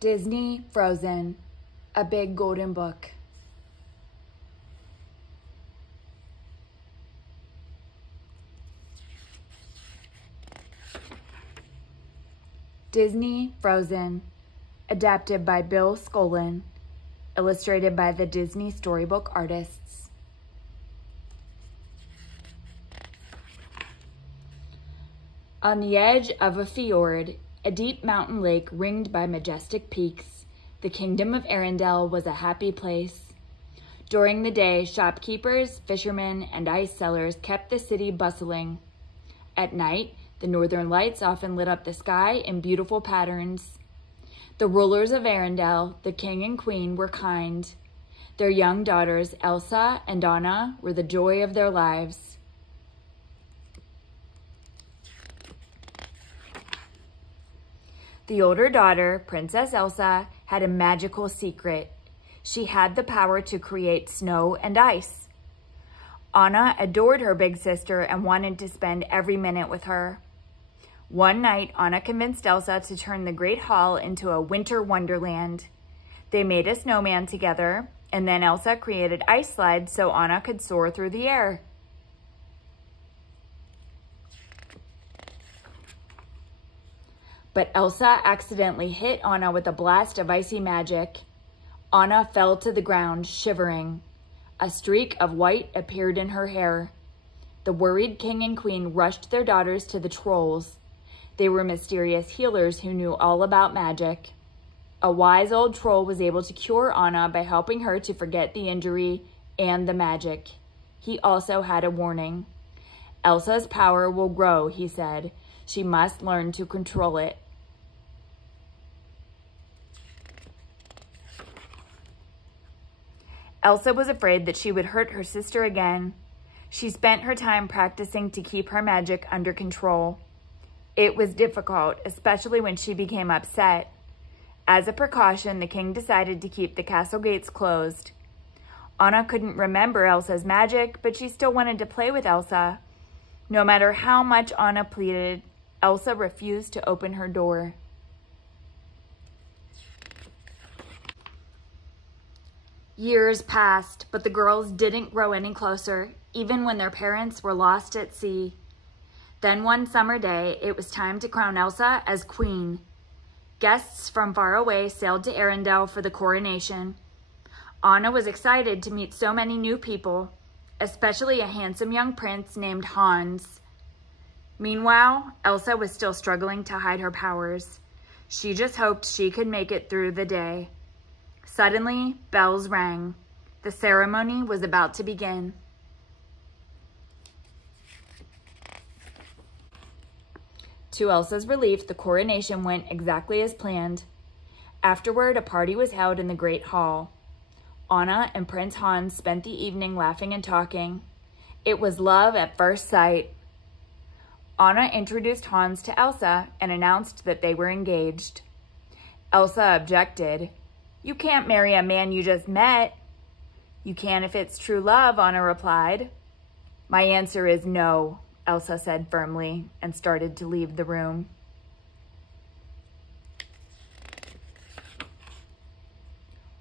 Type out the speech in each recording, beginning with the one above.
Disney Frozen, a big golden book. Disney Frozen, adapted by Bill Scollon, illustrated by the Disney Storybook artists. On the edge of a fjord, a deep mountain lake ringed by majestic peaks, the kingdom of Arendelle was a happy place. During the day, shopkeepers, fishermen, and ice sellers kept the city bustling. At night, the northern lights often lit up the sky in beautiful patterns. The rulers of Arendelle, the king and queen, were kind. Their young daughters, Elsa and Anna, were the joy of their lives. The older daughter, Princess Elsa, had a magical secret. She had the power to create snow and ice. Anna adored her big sister and wanted to spend every minute with her. One night, Anna convinced Elsa to turn the Great Hall into a winter wonderland. They made a snowman together, and then Elsa created ice slides so Anna could soar through the air. But Elsa accidentally hit Anna with a blast of icy magic. Anna fell to the ground, shivering. A streak of white appeared in her hair. The worried king and queen rushed their daughters to the trolls. They were mysterious healers who knew all about magic. A wise old troll was able to cure Anna by helping her to forget the injury and the magic. He also had a warning. Elsa's power will grow, he said. She must learn to control it. Elsa was afraid that she would hurt her sister again. She spent her time practicing to keep her magic under control. It was difficult, especially when she became upset. As a precaution, the king decided to keep the castle gates closed. Anna couldn't remember Elsa's magic, but she still wanted to play with Elsa. No matter how much Anna pleaded, Elsa refused to open her door. Years passed, but the girls didn't grow any closer, even when their parents were lost at sea. Then one summer day, it was time to crown Elsa as queen. Guests from far away sailed to Arendelle for the coronation. Anna was excited to meet so many new people, especially a handsome young prince named Hans. Meanwhile, Elsa was still struggling to hide her powers. She just hoped she could make it through the day. Suddenly, bells rang. The ceremony was about to begin. To Elsa's relief, the coronation went exactly as planned. Afterward, a party was held in the Great Hall. Anna and Prince Hans spent the evening laughing and talking. It was love at first sight. Anna introduced Hans to Elsa and announced that they were engaged. Elsa objected. "You can't marry a man you just met." "You can if it's true love," Anna replied. "My answer is no," Elsa said firmly and started to leave the room.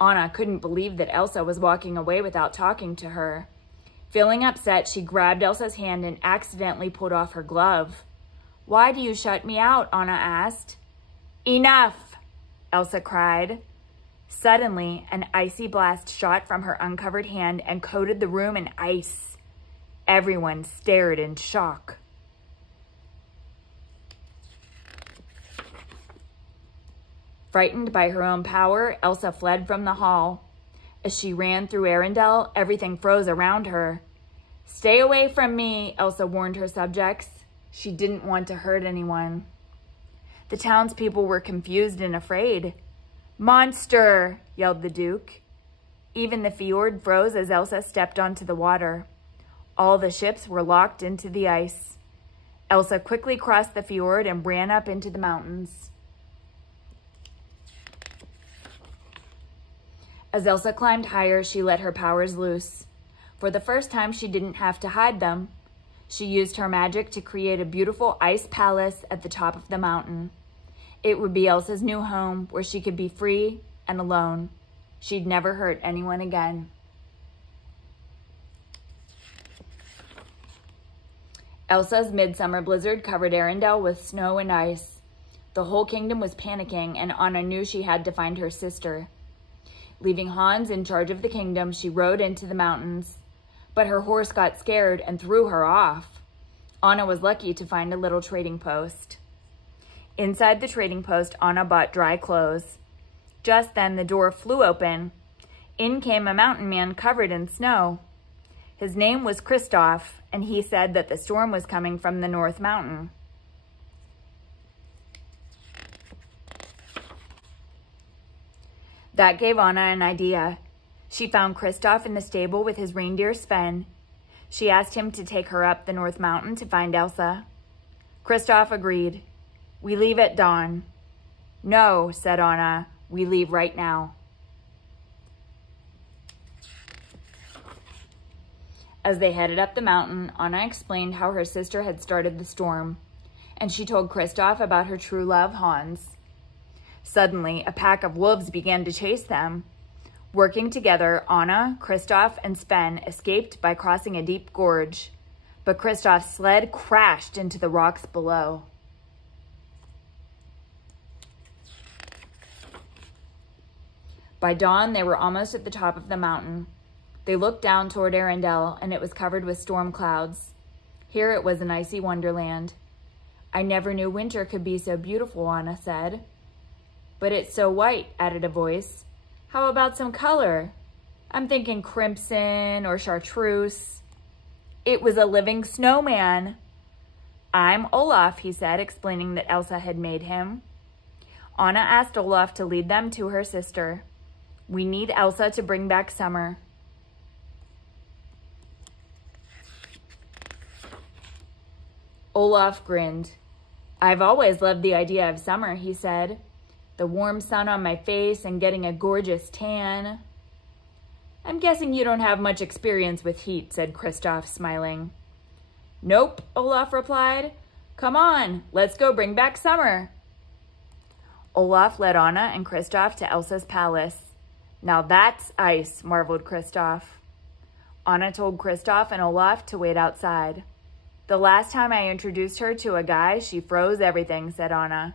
Anna couldn't believe that Elsa was walking away without talking to her. Feeling upset, she grabbed Elsa's hand and accidentally pulled off her glove. "Why do you shut me out?" Anna asked. "Enough!" Elsa cried. Suddenly, an icy blast shot from her uncovered hand and coated the room in ice. Everyone stared in shock. Frightened by her own power, Elsa fled from the hall. As she ran through Arendelle, everything froze around her. "Stay away from me," Elsa warned her subjects. She didn't want to hurt anyone. The townspeople were confused and afraid. "Monster!" yelled the Duke. Even the fjord froze as Elsa stepped onto the water. All the ships were locked into the ice. Elsa quickly crossed the fjord and ran up into the mountains. As Elsa climbed higher, she let her powers loose. For the first time, she didn't have to hide them. She used her magic to create a beautiful ice palace at the top of the mountain. It would be Elsa's new home where she could be free and alone. She'd never hurt anyone again. Elsa's midsummer blizzard covered Arendelle with snow and ice. The whole kingdom was panicking, and Anna knew she had to find her sister. Leaving Hans in charge of the kingdom, she rode into the mountains. But her horse got scared and threw her off. Anna was lucky to find a little trading post. Inside the trading post, Anna bought dry clothes. Just then, the door flew open. In came a mountain man covered in snow. His name was Kristoff, and he said that the storm was coming from the North Mountain. That gave Anna an idea. She found Kristoff in the stable with his reindeer Sven. She asked him to take her up the North Mountain to find Elsa. Kristoff agreed. "We leave at dawn." "No," said Anna. "We leave right now." As they headed up the mountain, Anna explained how her sister had started the storm, and she told Kristoff about her true love, Hans. Suddenly, a pack of wolves began to chase them. Working together, Anna, Kristoff, and Sven escaped by crossing a deep gorge, but Kristoff's sled crashed into the rocks below. By dawn, they were almost at the top of the mountain. They looked down toward Arendelle, and it was covered with storm clouds. Here it was an icy wonderland. "I never knew winter could be so beautiful," Anna said. "But it's so white," added a voice. "How about some color? I'm thinking crimson or chartreuse." It was a living snowman. "I'm Olaf," he said, explaining that Elsa had made him. Anna asked Olaf to lead them to her sister. "We need Elsa to bring back summer." Olaf grinned. "I've always loved the idea of summer," he said. "The warm sun on my face and getting a gorgeous tan." "I'm guessing you don't have much experience with heat," said Kristoff, smiling. "Nope," Olaf replied. "Come on, let's go bring back summer." Olaf led Anna and Kristoff to Elsa's palace. "Now that's ice," marveled Kristoff. Anna told Kristoff and Olaf to wait outside. "The last time I introduced her to a guy, she froze everything," said Anna.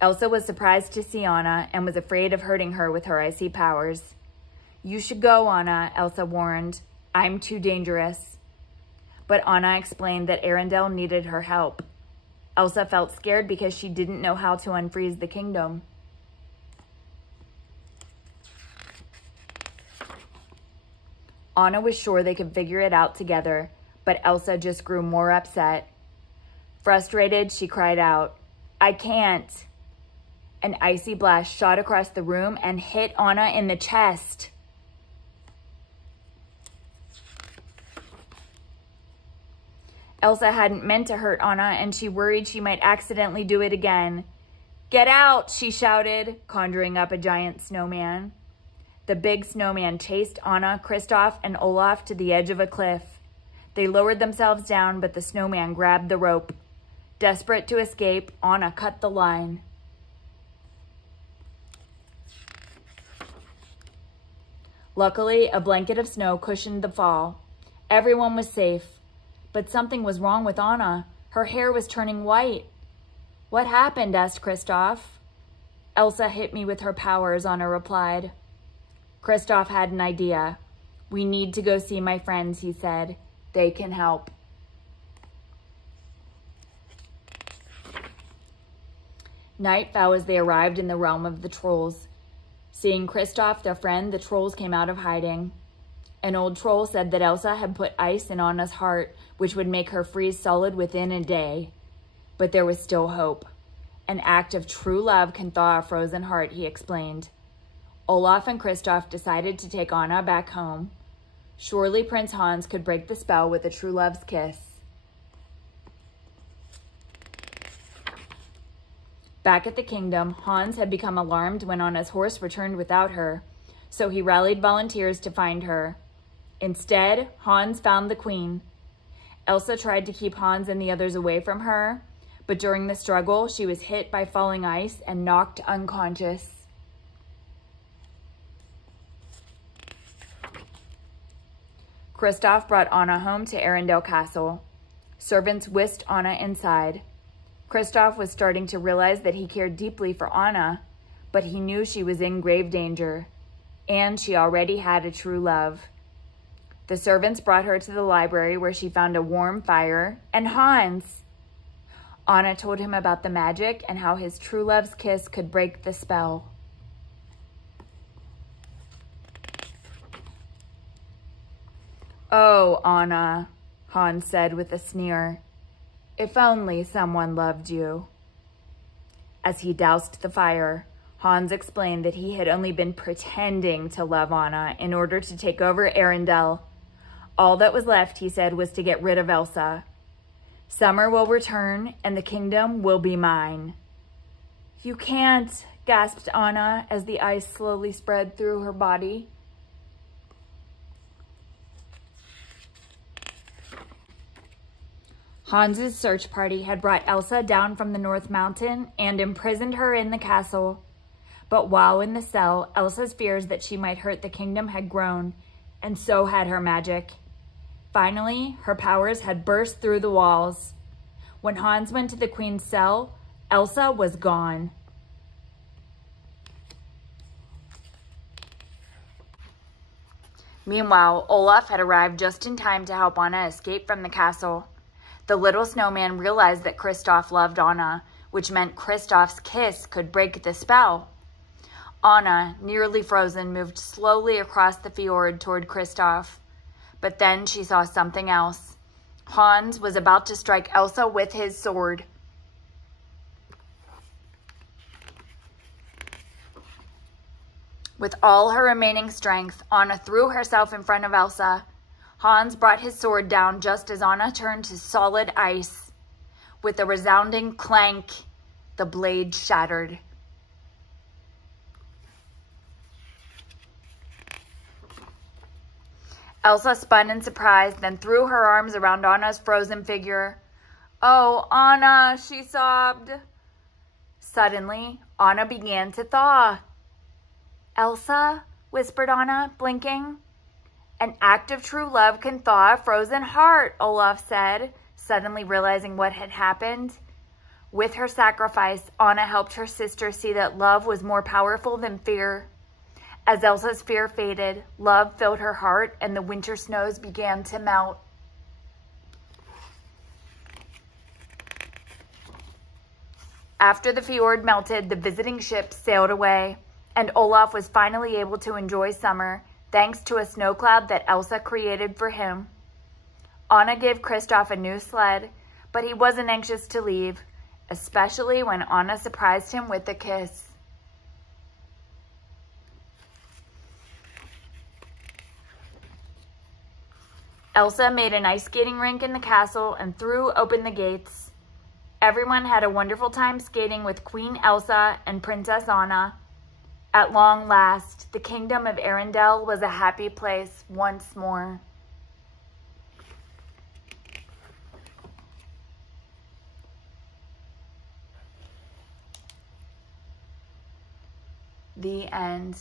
Elsa was surprised to see Anna and was afraid of hurting her with her icy powers. "You should go, Anna," Elsa warned. "I'm too dangerous." But Anna explained that Arendelle needed her help. Elsa felt scared because she didn't know how to unfreeze the kingdom. Anna was sure they could figure it out together, but Elsa just grew more upset. Frustrated, she cried out, "I can't." An icy blast shot across the room and hit Anna in the chest. Elsa hadn't meant to hurt Anna, and she worried she might accidentally do it again. "Get out," she shouted, conjuring up a giant snowman. The big snowman chased Anna, Kristoff, and Olaf to the edge of a cliff. They lowered themselves down, but the snowman grabbed the rope. Desperate to escape, Anna cut the line. Luckily, a blanket of snow cushioned the fall. Everyone was safe. But something was wrong with Anna. Her hair was turning white. "What happened?" asked Kristoff. "Elsa hit me with her powers," Anna replied. Kristoff had an idea. "We need to go see my friends," he said. "They can help." Night fell as they arrived in the realm of the trolls. Seeing Kristoff, their friend, the trolls came out of hiding. An old troll said that Elsa had put ice in Anna's heart, which would make her freeze solid within a day. But there was still hope. An act of true love can thaw a frozen heart, he explained. Olaf and Kristoff decided to take Anna back home. Surely Prince Hans could break the spell with a true love's kiss. Back at the kingdom, Hans had become alarmed when Anna's horse returned without her, so he rallied volunteers to find her. Instead, Hans found the queen. Elsa tried to keep Hans and the others away from her, but during the struggle, she was hit by falling ice and knocked unconscious. Kristoff brought Anna home to Arendelle Castle. Servants whisked Anna inside. Kristoff was starting to realize that he cared deeply for Anna, but he knew she was in grave danger, and she already had a true love. The servants brought her to the library where she found a warm fire and Hans. Anna told him about the magic and how his true love's kiss could break the spell. "Oh, Anna," Hans said with a sneer, "if only someone loved you." As he doused the fire, Hans explained that he had only been pretending to love Anna in order to take over Arendelle. All that was left, he said, was to get rid of Elsa. "Summer will return and the kingdom will be mine." "You can't," gasped Anna as the ice slowly spread through her body. Hans's search party had brought Elsa down from the North Mountain and imprisoned her in the castle. But while in the cell, Elsa's fears that she might hurt the kingdom had grown, and so had her magic. Finally, her powers had burst through the walls. When Hans went to the queen's cell, Elsa was gone. Meanwhile, Olaf had arrived just in time to help Anna escape from the castle. The little snowman realized that Kristoff loved Anna, which meant Kristoff's kiss could break the spell. Anna, nearly frozen, moved slowly across the fjord toward Kristoff. But then she saw something else. Hans was about to strike Elsa with his sword. With all her remaining strength, Anna threw herself in front of Elsa. Hans brought his sword down just as Anna turned to solid ice. With a resounding clank, the blade shattered. Elsa spun in surprise, then threw her arms around Anna's frozen figure. "Oh, Anna," she sobbed. Suddenly, Anna began to thaw. "Elsa," whispered Anna, blinking. "An act of true love can thaw a frozen heart," Olaf said, suddenly realizing what had happened. With her sacrifice, Anna helped her sister see that love was more powerful than fear. As Elsa's fear faded, love filled her heart and the winter snows began to melt. After the fjord melted, the visiting ships sailed away, and Olaf was finally able to enjoy summer, thanks to a snow cloud that Elsa created for him. Anna gave Kristoff a new sled, but he wasn't anxious to leave, especially when Anna surprised him with a kiss. Elsa made an ice skating rink in the castle and threw open the gates. Everyone had a wonderful time skating with Queen Elsa and Princess Anna. At long last, the kingdom of Arendelle was a happy place once more. The end.